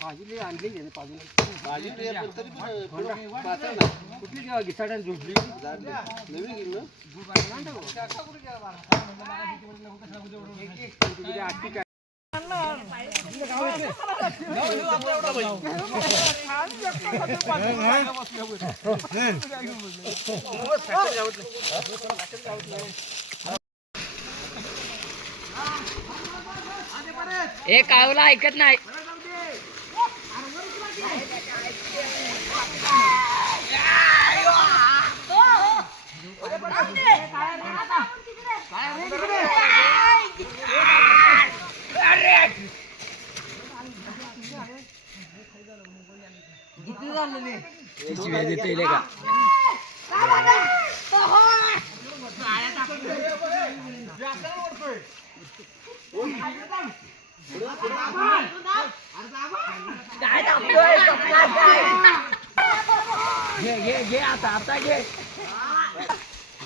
भाजी आणली की नाही पाजून भाजी कुठली घ्यावा घिसाड्याने झोपली नवीन घेईन ना आठी काय हे कावला ऐकत नाही शिवाय देते का घे घे घे आता आता घे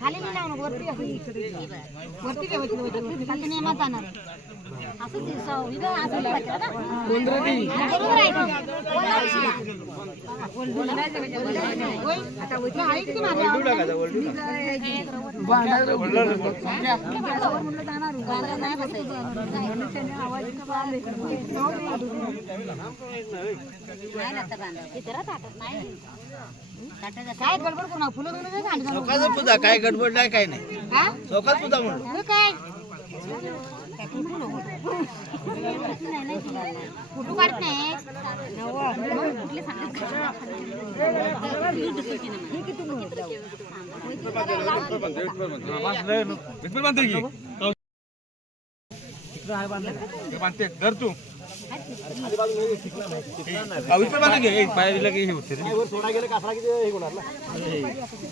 खाली नाही लावणार वरती वरती ठेवायची वरती जाणार असं नाही काय गडबड करू नका. फुलं बिलं नाही. चौकाचा पुदा काय गडबड नाही काय नाही. हा? चौकात पुदा म्हणून. काय? फोटो काढत नाही. कुठले हे होणार ना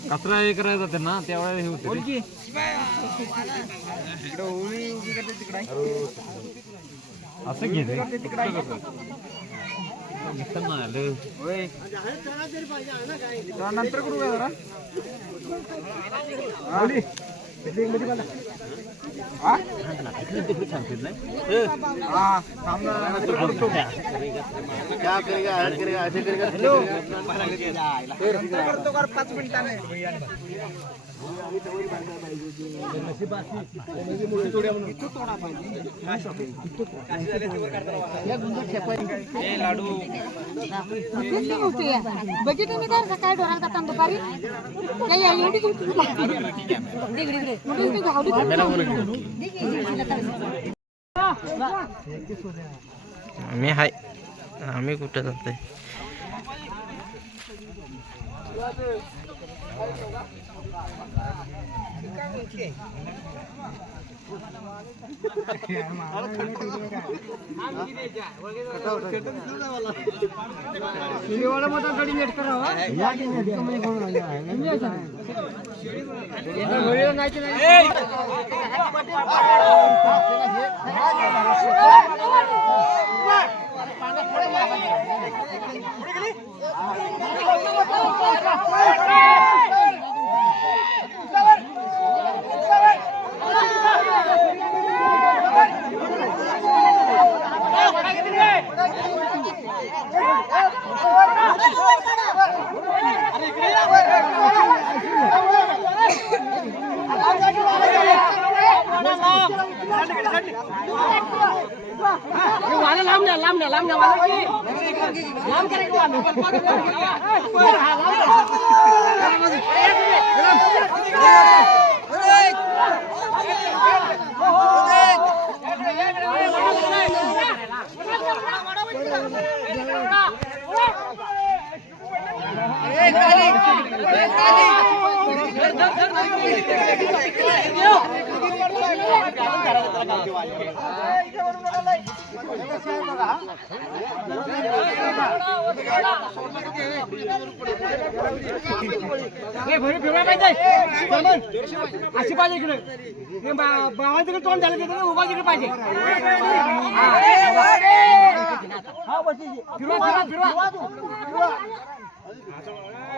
कचरा हे करायचा त्यांना त्यावेळेला हे होते असं घेते नंतर करू का जरा करतो क्या ऐसे हॅलो पाच मिनिटाने कसली मी तर सकाळी ढोराला जाताना दुपारी काही आली होती आम्ही हाय. आम्ही कुठं जातोय? ಹೇಳಿ लांब न्या लांब न्या लांब न्या वाला की. लांब करा की वाला. हा, लांब हे भरी फिरवायला पाहिजे चर्मन, अशी पाहिजे इकडे बाबा तिकडे तोंड झालं तिकडे उभा तिकडे पाहिजे फिरवा फिरवा फिरवा.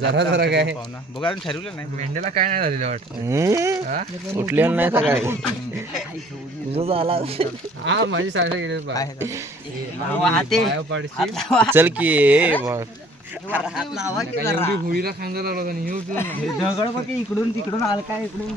जरा जरा काय? बघा अजून ठरवलं नाही. मेंढ्याला काय नाही झालेलं वाटतं. कुठल्या नाही सकाळी तुझं झाला. हा माझी गेले चल की ए. एवढी होळीला खांदा लावला होता आणि हे उचललं ना. दगड बघ इकडून तिकडून आलं काय इकडून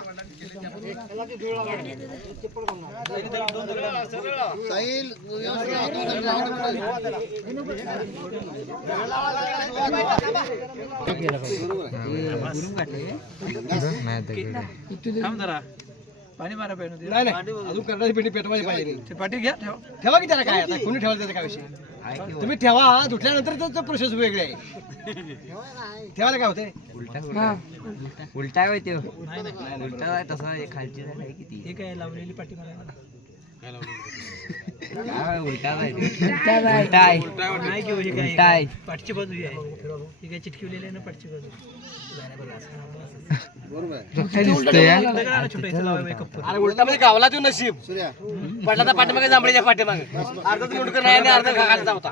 साहिल नाही. नाही अजून करण्याची पेटी पेटवायची पाहिजे. ते पाठी घ्या ठेवा ठेवा की त्याला काय? आता कोणी ठेवायचं काय विषय? तुम्ही ठेवा धुतल्यानंतर त्याचं प्रोसेस वेगळी आहे. ठेवायला काय होते उलटा होय तो. उलटा तसा खालची झाली आहे किती हे काय लावलेली पाठी मारायला? पाठची बाजू ही आहे. ही काय चिटकवलेली आहे ना पाठची बाजू? अरे उलटा म्हणजे गावला तू नशीब. पडला तर पाठीमागे जांभळीच्या पाठीमागे. अर्धा तर मुंडकं नाही आणि अर्धा खायचा होता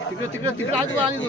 तिकडे तिकडे तिकडे आजू आणि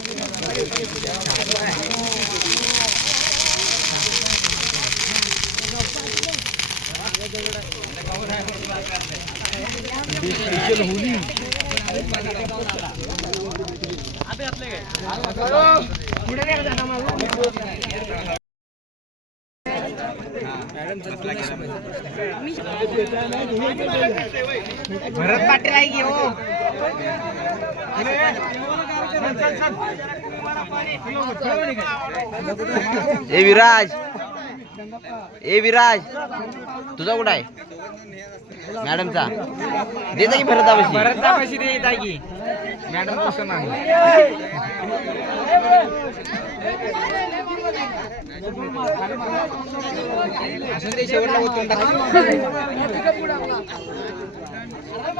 भरत पाटील आहे की हो? ए विराज. ए विराज. तुझा कुठं आहे? मॅडमचा. देता की भरत भरतचा पैसे देता की. मॅडम कसं असं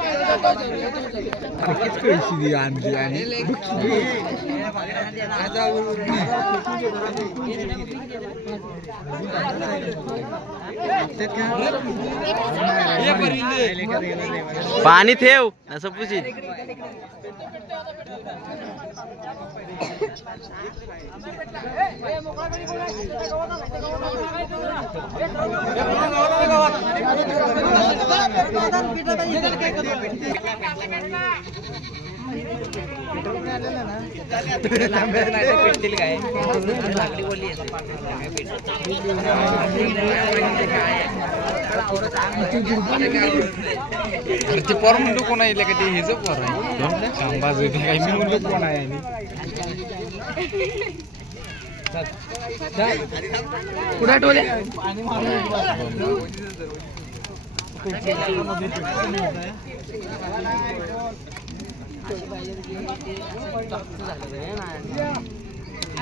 ते शेवटला उतरून पाणी ठेव असं काय घरचे पोर म्हणलो कोण आहे का ते हेच पोर आहे? कांबाज काय मी म्हणलो कोण आहे आणि? कुठे टोले पाहिजे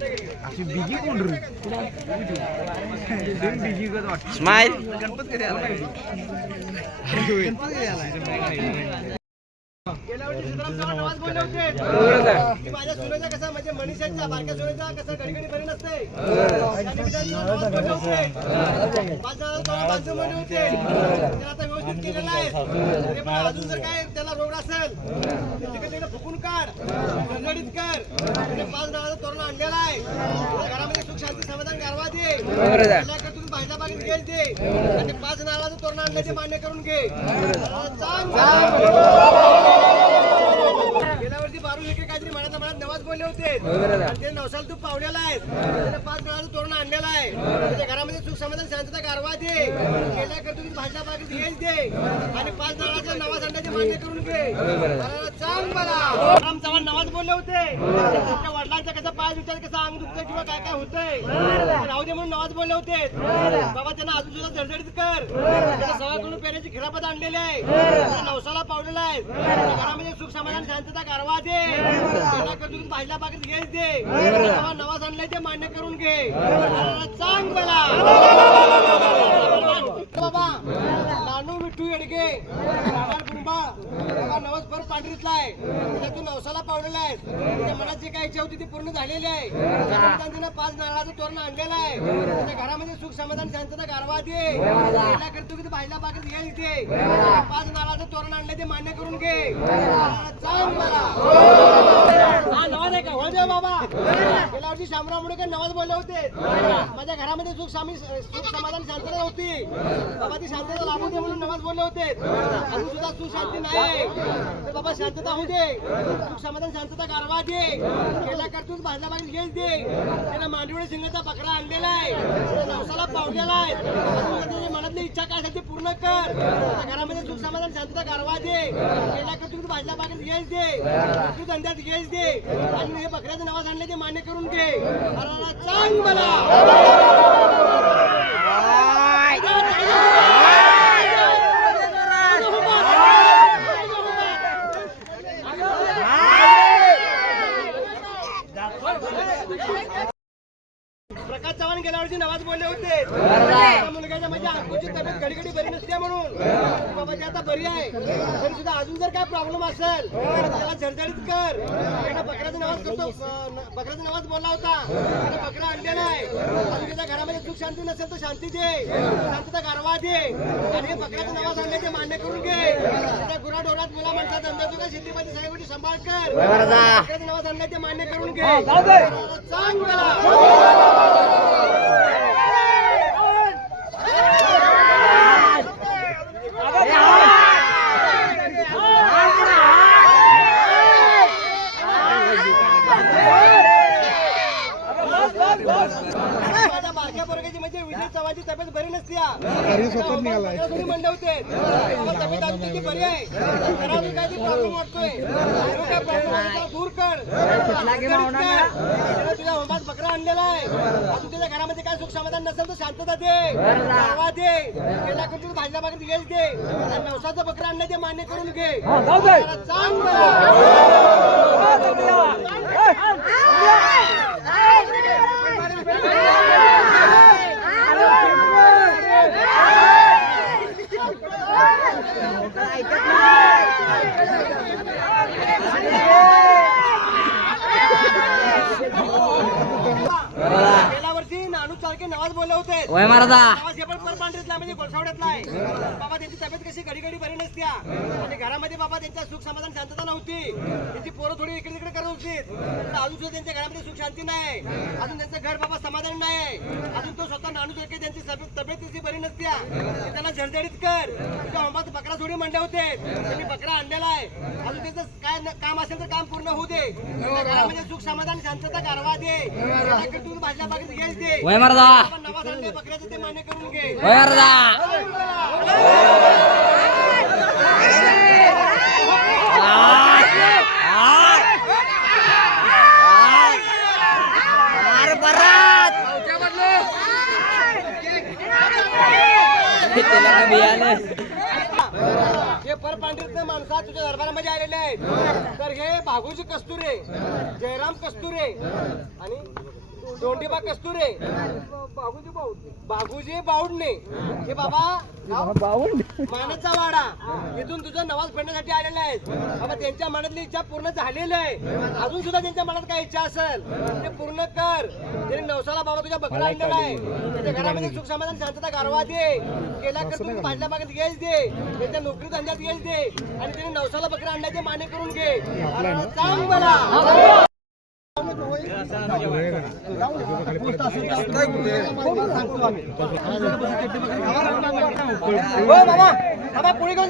बारक्या सोन्याचा कसा गडगडी बरी नसते त्या निमित्तानं नमाज कसा होते. पाच जणांना तोळा बांधून म्हणले होते. ते आता व्यवस्थित केलेलं आहे पण अजून जर काय त्याला असेल तिकडे फुकून काढ कर आणि पाच नावाचा तोरण आणलेला आहे घरामध्ये सुख शांती समाधान गारवा दे तुम्ही भाजला बागेत दे आणि पाच नावाचं तोरण आणलं मान्य करून घे चांग नमाज बोलले होते. आणि ते नवसाला तू पावलेला आहे पाच नळाचं तोरण आणलेलं आहे. त्याच्या घरामध्ये सुख समाधान शांतता गारवा दे. केल्या करतो भाजला बाकी हेच दे आणि पाच नळाच्या नवाज अंड्याचे मान्य करून घे. अरे, चांग मला. राम चव्हाण नवाज बोलले होते. त्यांच्या वडिलांचा कसा पाय दुखतात कसा अंग दुखतं किंवा काय काय होतंय. राहू दे म्हणून नवाज बोलले होते. बाबा त्यांना अजून सुद्धा झडझडीत कर. त्याच्या सव्वा करून पेऱ्याची खिरापत आणलेली आहे. नवसाला पावलेला आहे. घरामध्ये सुख समाधान शांतता गारवा दे. करतो भाजला बागेत घेच दे. नवाज आणलाय ते मान्य करून घे. चांग मला बाबा. नानू राहणार कुंभा नवस भर पांढरीतला आहे. तू नवसाला पावलेला आहे. मला मनात जे काही इच्छा होती ती पूर्ण झालेली आहे. त्याच्यानंतर पाच नारळाचं तोरण आणलेलं आहे. त्याच्या घरामध्ये सुख समाधान शांतता गारवा दे गेला करतो की बाईला बागेत घे इथे. पाच नारळाचं तोरण आणलं ते मान्य करून घे. चांग मला. हा नवाज आहे का हो दे बाबा. गेल्या वर्षी शामराव मुंडेकर नवाज बोलले होते. माझ्या घरामध्ये सुख सामी सुख समाधान शांतता होती बाबा ती शांतता लाभू दे म्हणून नवाज बोलले होते. अजून सुद्धा सुशांती नाही तर बाबा शांतता होऊ दे सुख समाधान शांतता गारवा दे. केला करतून भाजला बागेत घेच दे. त्याला मांडवडे सिंगाचा बकरा आणलेला आहे. नवसाला पावलेला आहे. अजून मनातली इच्छा काय असेल ती पूर्ण कर. घरामध्ये सुख समाधान शांतता गारवा दे. केला करतून भाजला बागेत घेच दे. तू धंद्यात घेच दे. आणि हे बकऱ्याचं नावाज आणले ते मान्य करून घे चांग मला प्रकाश चव्हाण गेल्या वर्षी नवाज बोलले होते. त्या मुलग्याच्या म्हणजे अंकुची तब्येत घडी घडी बरी नसते म्हणून. बाबा ती आता बरी आहे. तरी सुद्धा अजून जर काय प्रॉब्लेम असेल तर त्याला झरझरीत कर. त्यानं बकऱ्याचा नवाज करतो. बकऱ्याचा नवाज बोलला होता. त्यानं बकरा आणलेला आहे अजून त्याच्या घरामध्ये सुख शांती नसेल तर शांती दे. शांतता गारवा दे. आणि हे बकऱ्याचं नवाज आणले ते मान्य करून घे. त्याच्या गुरा डोरात मुला म्हणतात धंद्याचं काय शेतीमध्ये सगळ्या गोष्टी सांभाळ कर. बकऱ्याचं नवाज आणले ते मान्य करून घे. चांग मला माझ्या बारक्या पोरग्याची म्हणजे चव्हाणची तब्येत बरी नसती म्हणले होते तब्येत अजून त्याची बरी आहे काहीतरी प्रॉब्लेम वाटतोय काय प्रॉब्लेम दूर कर तुझ्या होमात बकरा आणलेला आहे अजून तुझ्या घरामध्ये काय सुख समाधान नसेल तर शांतता दे गारवा दे गेला करून भाजला बागेत गेल दे आणि नवसाचं बकरा आणलं ते मान्य करून घे जरा 干杯干杯 चालके नवाज बोलले होते. वय महाराजा. नवाज हे पण परपांढरीतला म्हणजे गोरसावड्यातला आहे. बाबा त्यांची तब्येत कशी? घडी घडी बरी नसत्या. आणि घरामध्ये बाबा त्यांच्या सुख समाधान शांतता नव्हती. त्यांची पोरं थोडी इकडे तिकडे करत होती. अजून सुद्धा त्यांच्या घरामध्ये सुख शांती नाही. अजून त्यांचं घर बाबा समाधान नाही. अजून तो स्वतः नानू चालके त्यांची तब्येत त्याची बरी नसत्या. त्यांना झडझडीत कर. तुझ्या बकरा थोडी म्हणले होते. त्यांनी बकरा आणलेला आहे. अजून त्यांचं काय काम असेल तर काम पूर्ण होऊ दे. घरामध्ये सुख समाधान शांतता गारवा दे. तू भाजल्या बागेत घेच दे अर्धा महाराजा बकऱ्याचं ते वय त्याला का हे परपांढरीतले माणसं आज तुझ्या दरबारामध्ये आलेले आहेत. तर हे बागुजी कस्तुरे जयराम कस्तुरे आणि दोंडीबा कस्तुरे. बागुजी बाऊड. बागुजी बाऊडने हे बाबा मानाचा वाडा. इथून तुझं नवाज फेडण्यासाठी आलेले आहेत बाबा त्यांच्या मनातली इच्छा पूर्ण झालेली आहे. अजून सुद्धा त्यांच्या मनात काय इच्छा असेल ते पूर्ण कर. त्यांनी नवसाला बाबा तुझ्या बकरा आणलेला आहे. त्याच्या घरामध्ये सुख समाधान शांतता गारवा दे. केला कर तुम्ही भाजल्या बागेत गेच दे. त्यांच्या नोकरी धंद्यात गेच दे. आणि त्यांनी नवसाला बकरा आणण्याचे मान्य करून घे. चांग मला हो बाबा बाबा पुढे घेऊन